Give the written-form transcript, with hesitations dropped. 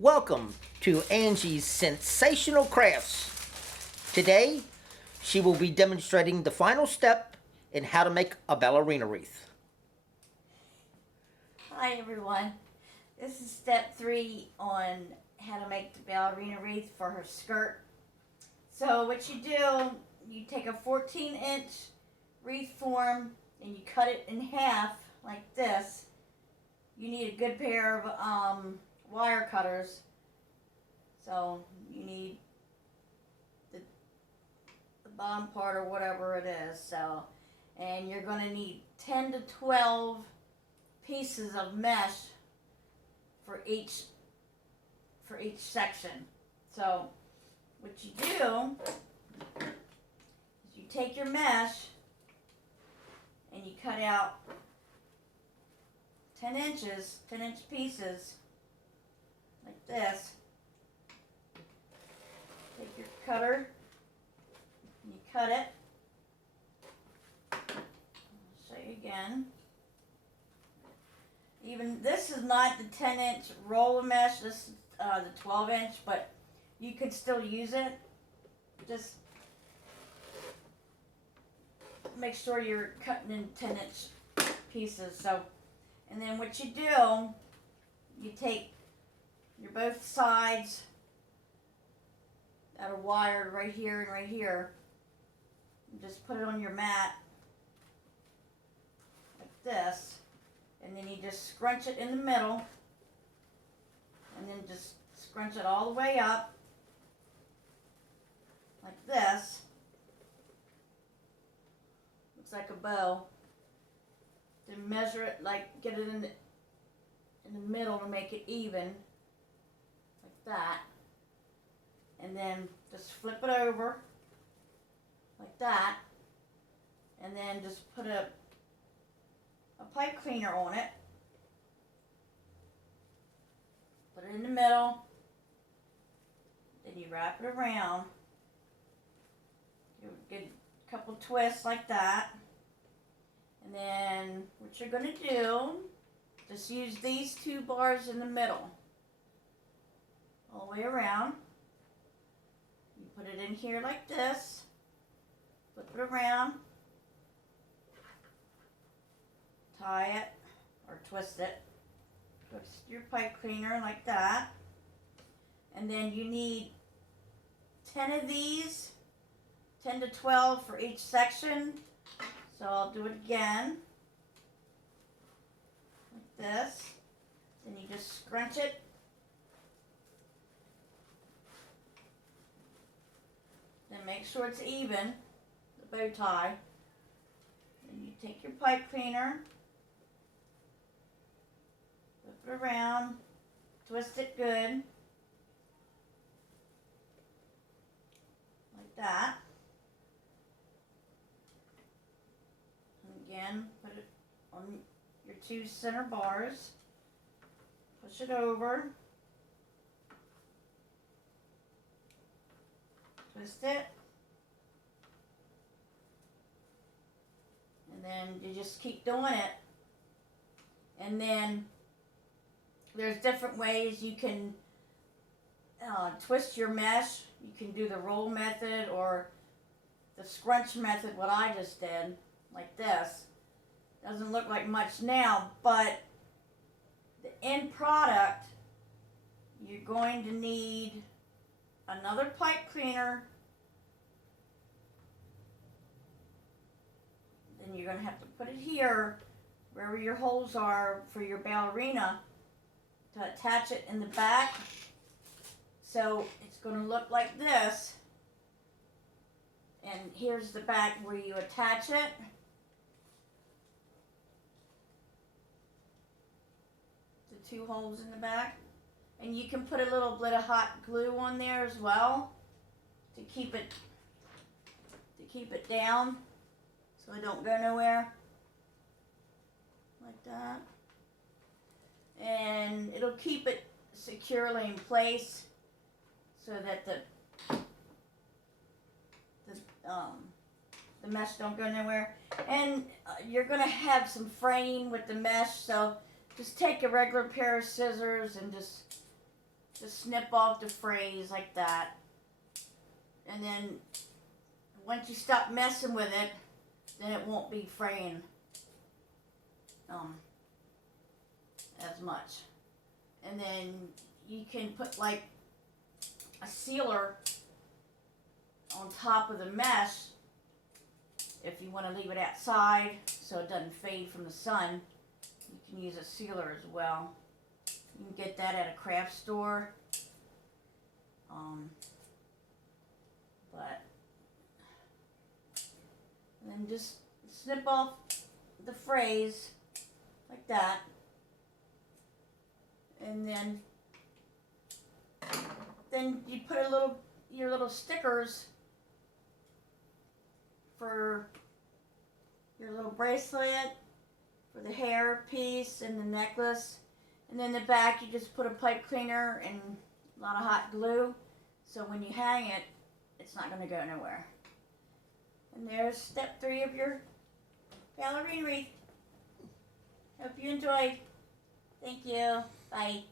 Welcome to Angie's Sensational Crafts. Today, she will be demonstrating the final step in how to make a ballerina wreath. Hi everyone. This is step 3 on how to make the ballerina wreath for her skirt. So what you do, you take a 14-inch wreath form and you cut it in half like this. You need a good pair of wire cutters. So you need the bottom part or whatever it is. And you're going to need 10 to 12 pieces of mesh for each section. So what you do is you take your mesh and you cut out 10 inch pieces like this. Take your cutter and you cut it. I'll show you again. Even this is not the 10-inch roll of mesh, this is the 12-inch, but you could still use it. Just make sure you're cutting in 10-inch pieces. So, and then what you do, you take your both sides that are wired right here and right here, and just put it on your mat like this. And then you just scrunch it in the middle, and then just scrunch it all the way up, like this. Looks like a bow. Then measure it, like get it in the middle to make it even, like that. And then just flip it over, like that. And then just put a pipe cleaner on it. Put it in the middle. Then you wrap it around. You get a couple twists like that. And then what you're going to do, just use these two bars in the middle. All the way around. You put it in here like this. Flip it around. Tie it or twist it. Twist your pipe cleaner like that. And then you need 10 of these, 10 to 12 for each section. So I'll do it again, like this. Then you just scrunch it. Then make sure it's even, the bow tie. Then you take your pipe cleaner, flip it around, twist it good, like that. And again, put it on your two center bars, push it over, twist it, and then you just keep doing it. And then there's different ways you can twist your mesh. You can do the roll method or the scrunch method, what I just did, like this. Doesn't look like much now, but the end product, you're going to need another pipe cleaner. Then you're going to have to put it here, wherever your holes are for your ballerina, to attach it in the back. So it's going to look like this. And here's the back where you attach it. The two holes in the back. And you can put a little bit of hot glue on there as well to keep it down so it don't go nowhere. Like that. And it'll keep it securely in place so that the mesh don't go nowhere. And you're going to have some fraying with the mesh, so just take a regular pair of scissors and just just snip off the phrase like that. And then once you stop messing with it, then it won't be fraying as much. And then you can put like a sealer on top of the mesh if you want to leave it outside so it doesn't fade from the sun. You can use a sealer as well. You can get that at a craft store. But then just snip off the phrase like that, and then you put your little stickers for your little bracelet, for the hair piece and the necklace, and then the back you just put a pipe cleaner and a lot of hot glue, so when you hang it, it's not going to go nowhere. And there's step 3 of your ballerina wreath. Hope you enjoyed. Thank you. Bye.